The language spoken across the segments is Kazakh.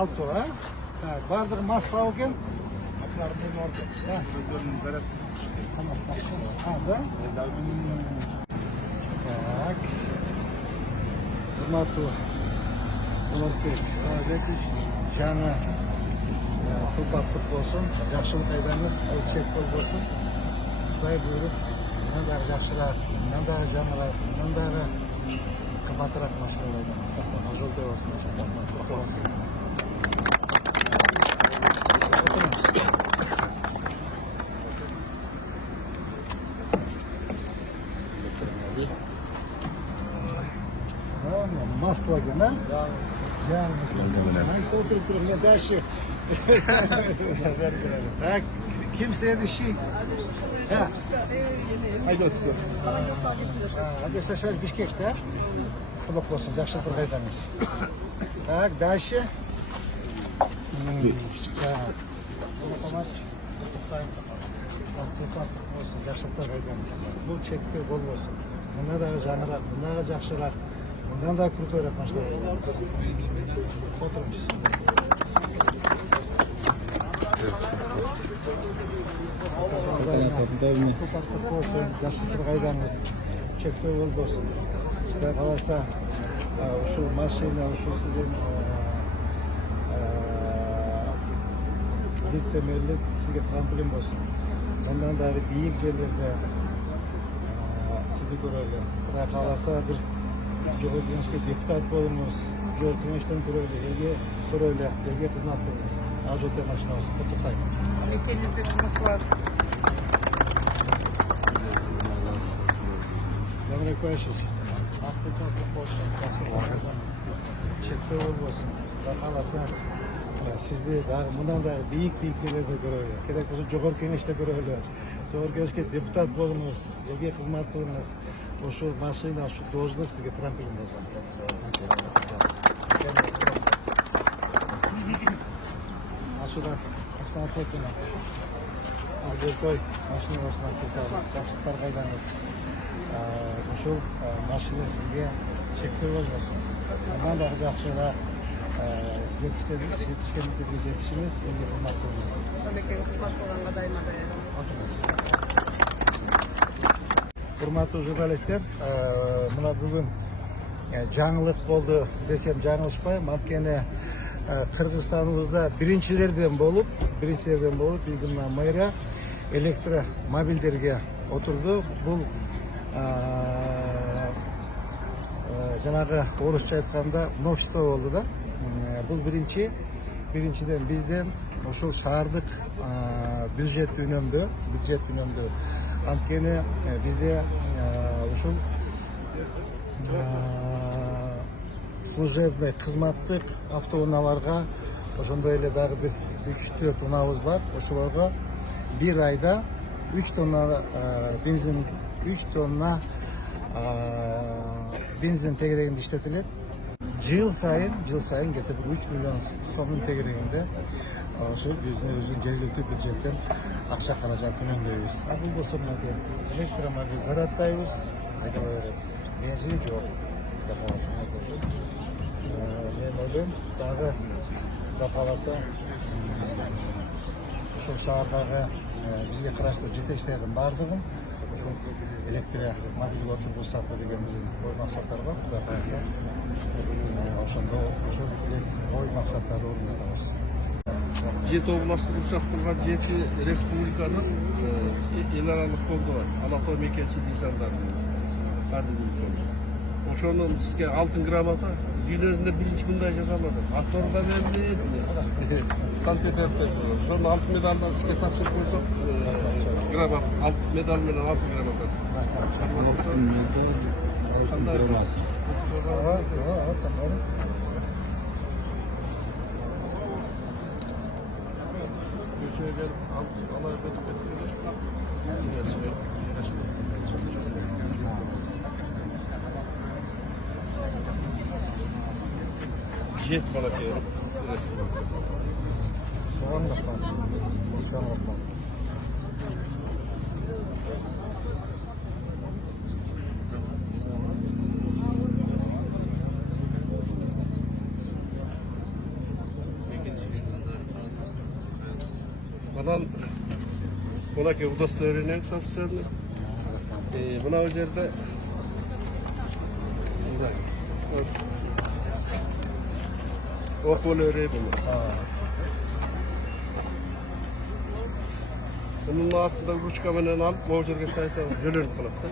Alto, ha? Так, бардығы Москва екен. Автомобиль орды. Өзінің заряд. Да? Так. Hurmatli Ulug'bek Oybekov jami ko'p bo'lsin, yaxshilik aytamiz, chek bo'lsin. Xudoy buyurib, bundan yaxshilar, bundan jamilar, bundan qimmatroq mashinalar aytamiz. Yo'lda bo'lsin. Москва, да? Да. Мне дальше. Так, кем следующий? Айдотсы. Hadi Сашаль Бишкек, да? Құлық болсын, жақсы тұрғайдамыз. Так, дальше. Жақсы тұрғайдамыз. Бұл чекті бол болсын. Мұнда дағы жаңырақ, мұндағы жақшырақ. Bundan daha kruтой yapmışlar. Oturmuş. Bu pasport olsun, yaşlı kaydanız, çekti yol olsun. Ben kalasa şu maşina, şu sizin litsemerlik size trampolin olsun. Ondan daha büyük yerlerde sizi görelim. Ben kalasa bir Jo'ra Keneshga deputat bo'lamiz. Jo'ra Keneshdan ko'raylik, elga xizmat qilamiz. Ajota mashina olsin, o'tirtay. Mektenizga xizmat qilasiz. Zamir qo'yasiz. Vaqtida qo'shib, chekda bo'lsin. Xohlasa sizni bundan da büyük yerlarda ko'raylik. Kerak bo'lsa Jo'ra Keneshda ko'raylik. Jo'ra Keneshga deputat bo'lamiz, elga xizmat qilamiz. Şu машина, şu должность sizga trampolin bo'lsin. Aslında saat o'tini. Argoy mashinasidan ketamiz. Yaxshi qaydamiz. Shu mashina sizga cheklov bo'lsin. Bundan da yaxshiroq yetishimiz, elga xizmat qilamiz. Lekin xizmat qilganga daymada. Hurmatli jurnalistlar, mana bugun жаңылық bo'ldi desem жаңылышпаймын. Antkeni Qirg'izistonimizda birinchilerden bo'lib bizning mэрия elektromobillarga o'tirdi. Bu janaqa o'rischa aytganda новшество bo'ldi-da. Bu birinchidan bizden o'sha shaharlik byudjet үнемді. Antkeni bizde ушул служебный кызматтык автоунааларга ошондой эле дагы бир 3-4 унаабыз бар. Ошолорго bir ayda 3 tonna benzin тегерегинде иштетилет. Жыл сайын где-то 3 миллион сомдун тегерегинде ошол өзүнүн жергиликтүү бюджеттен акча каражат үнөмдөйбүз. Бул болсо электромобиль заряддайбыз, айдала берет. Бензин жок. Мен ойлойм, дагы кааласа ошол шаардагы бизге караштуу жетекчилердин баардыгын ошол электромобиль отургуз сатуу деген биздин ой максаттар бар. Кудай кааласа ошол ой максаттарды орундатабыз. Жеті областық ұшақтырған 7 республиканың ел аралық қолды бар. Алатау мекенші дизайндары. Ошоның сізге алтын грамота үйлерінде бірінші мындай жазалады. Авторда беріледі. Санкт-Петербургда. Соны алтын медалдан сізге тапсырып қойсақ, грамот, алтын медаль менен алтын грамота. Қандай болмас? Şeyler alay jet balık yiyorum. Soğan da var. Soğan da var. Анан Мынакей удостоверение собственно. Мына жерде окуп эле берем. Bunun altında rучка менен алып, могу жерге сайса жөнөтүп калат да.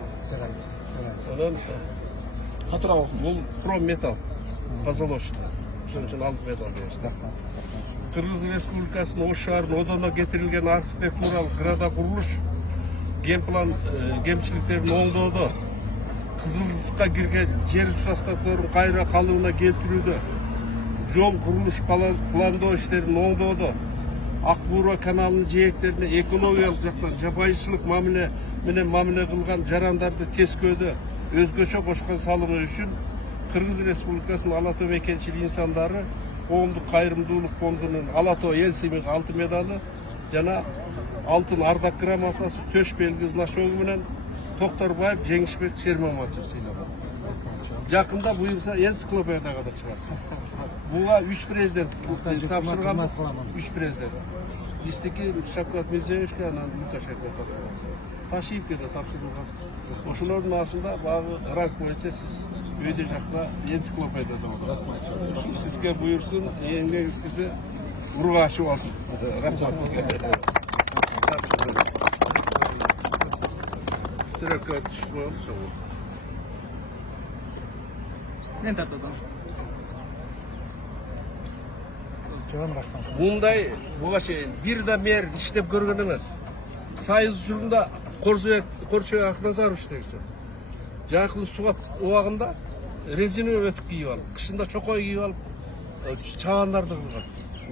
Анан катыра бул хром металл, позолоченный. Ошон үчүн алып металл беришти. Кыргыз Республикасынын Ош шаарына одоно кетирилген архитектуралык кырада курулуш генплан кемчиликтерин оңдоодо, кызылдыкка кирген жер участокторун кайра калыбына келтирүүдө, жол курулуш пландоо иштерин оңдоодо, Ак Бура каналынын жээктерине экологиялык жактан жапайычылык мамиле менен мамиле кылган жарандарды тескөөдө өзгөчө кошкон салымы үчүн Кыргыз Республикасынын Ала Тоо мекенчилик инсандары коомдук кайрымдуулук фондунун Ала Тоо эл сыймык алтын медалы жана алтын ардак грамотасы төш белги значогу менен Токторбаев Жеңишбек Шермаматов сыйлаган. Жакында буюрса энциклопедияга да чыгасыз. Буга 3 президент тапшырган. 3 президент. Биздики Шавкат Мирзиёевичке, анан Лукашенко тапшырган. Ташиевке да тапшырылган. Ошолордун астында багы ранг боюнча сиз өйдө жакта энциклопедияда болосуз. Сизге буйрсун, эмгегиңизге урга ачып алсын. Рахмат сизге. Сирекке түшүп коелучу. Мен тартадым. Мындай буга чейин бир да мэр иштеп көргөн эмес. Сайыз учурунда Корчобек Акназаров иштегичи. Жакын суга убагында резиновый өтүк кийип алып, кышында чокой кийип алып, чабандарды кылган.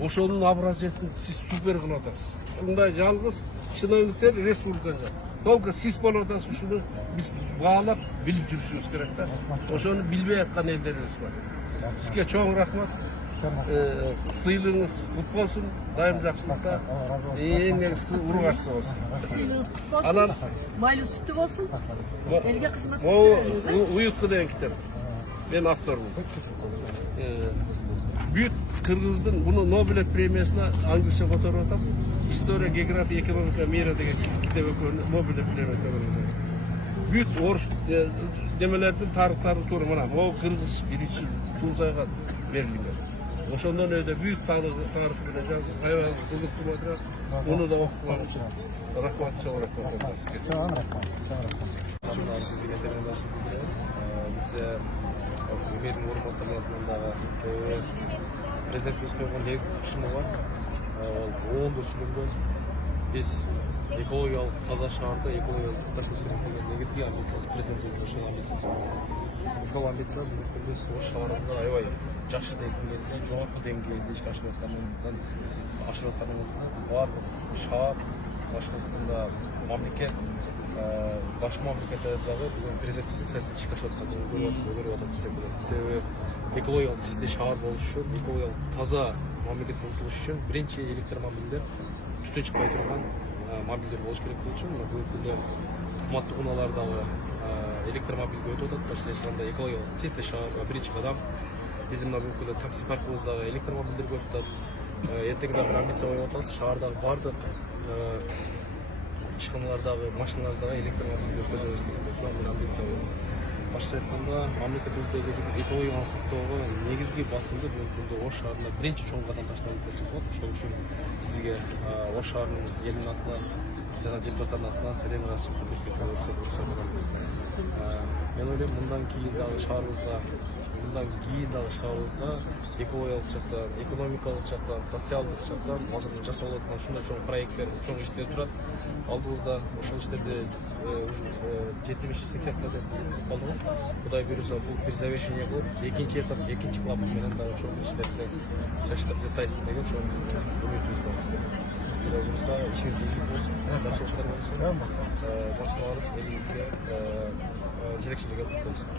Ошонун образцын сиз супер кылып атасыз. Ушундай жалгыз чиновниктер республикада. Только сиз болуп атасыз, ушуну биз баалап билип жүрүшүбүз керек да. Ошону билбей аткан элдерибиз бар. Сизге чоң рахмат. Сыйлығыңыз құт болсын, дайым жақсылықта, ең негізгі ұрғашысы болсын. Сыйлығыңыз құт болсын, майлы сүтті болсын, елге қызмет көрсетіңіз. Уютқы деген кітап. Мен автормын. Büyük Kırgız'ın bunu Nobel премиясына англисче көтөрүп атам. История, география, экономика мира деген китеп өкөнү Nobel премиясына берилген. Büyük орус демелердин тарыхтары тууру мына могу Кыргыз биринчи Тузайга берилген. Ошондон өйдө büyük тарых менен жазып, аябай кызыктуу материал. Муну да окуган үчүн рахмат чоң рахмат сизге. Чоң рахмат. Сизге интернетташып билебиз. Вице мэрдин орунбасарларынан дагы себеби президентибиз койгон негизги тапшырма бар. Ал оңдо сүйлөнгөн биз экологиялык таза шаарды экологиялык сакташыбыз керек деген негизги амбициясы президентибиздин ошол амбициясы. Ошол амбиция биз Ош шаарында аябай жакшы деңгээлде, жогорку деңгээлде ишке ашырып атканыбызды баардык шаар башкыртканда мамлекет башка мамлекеттерде дагы бүгүн президентибиздин саясаты ишке ашып атканын көрүп атат десек болот. Себеби экологиялык чисти шаар болуш үчүн, экологиялык таза мамлекет болуш үчүн биринчи электромобилдер түстөн чыкпай турган мобилдер болуш керек болчу. Бүгүнкү күндө кызматтык унаалар дагы электромобилге өтүп атат. Башка айтканда экологиялык чисти шаарга биринчи кадам. Биздин бүгүнкү күндө такси паркыбыз дагы электромобилдерге өтүп атат. Эртең дагы бир амбиция коюп атабыз. Шаардагы бардык ишканалардагы машиналардагы электромобилге өткөзөбүз деген чоң бир амбиция бар. Башка айтканда мамлекетибиздеги экологияны сактоого негизги басымды бүгүнкү күндө Ош шаарында биринчи чоң кадам ташталды десек болот. Ошол үчүн сизге Ош шаарынын элинин атынан жана депутаттардын атынан терең ырахмат. Мен ойлойм мындан кийин дагы шаарыбызга экологиялык жактан, экономикалык жактан, социалдык жактан жасалып аткан ушундай чоң проекттер, чоң иштер турат. Алдыбызда ошол иштерди 70-80% кылып калдыгыз. Кудай буюрса бул призавешение болуп, экинчи этап, экинчи клапан менен дагы чоң иштерди жасайсыз деген чоң үмүтүбүз бар сизде. Кудай буюрса ишиңизге ийгилик болсун, жакшылыктар болсун. Башчыларыбыз элибизге жетекчилик этип болсун.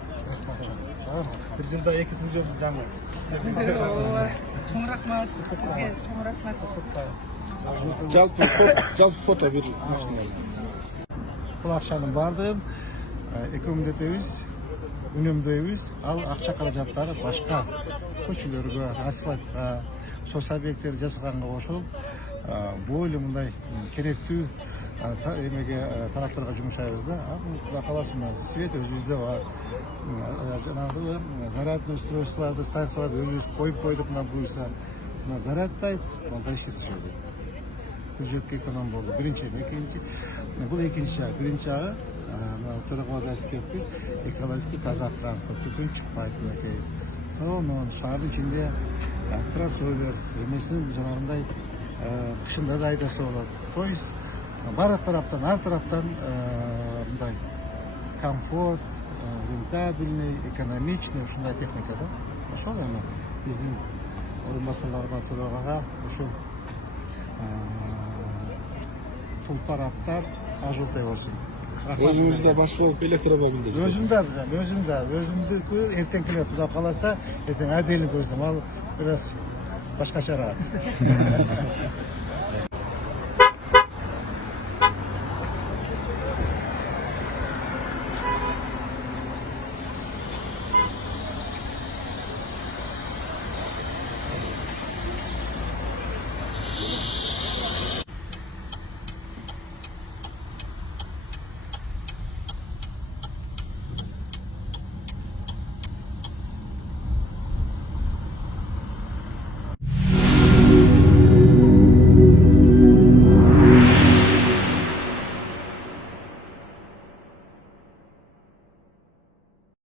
Bir жылда 2 жыл жаңы. Чоң рахмат, сізге чоң рахмат. Жалпы фото бир машина. Бул акчанын бардыгын экономдойбуз, үнөмдөйбүз. Ал акча каражаттары башка көчөлөргө, асфальтка, сос объекттерди жасаганга кошулуп, бул эле мындай керектүү эмеге тараптарга жумшайбыз да. Кудай кааласа свет өзүбүздө бар. Жанагы зарядный устройстволорду, станцияларды өзүбүз коюп койдук, мына буюрса заряддайт, мында иштетишет. Бюджетке эконом болду. Биринчи, экинчи, бул экинчи жагы. Биринчи жагы, Төрөкбай айтып кетти, экологически таза транспорт, түтүн чыкпайт мынакей. Сонун шаардын ичинде трансойлер, эмесин жанагындай кышында да айдаса болот. То есть ар тараптан мындай комфорт, рентабельный, экономичный ушундай техника да. Ошол эми биздин орун басарларга төрагага ушул тулпар аттар ажылтай болсун. Өзүңүздө баш болуп электромобилде. Өзүмдүкү эртең келет, Кудай кааласа, эртең әдемі көздüm. Ал бираз башкачараак.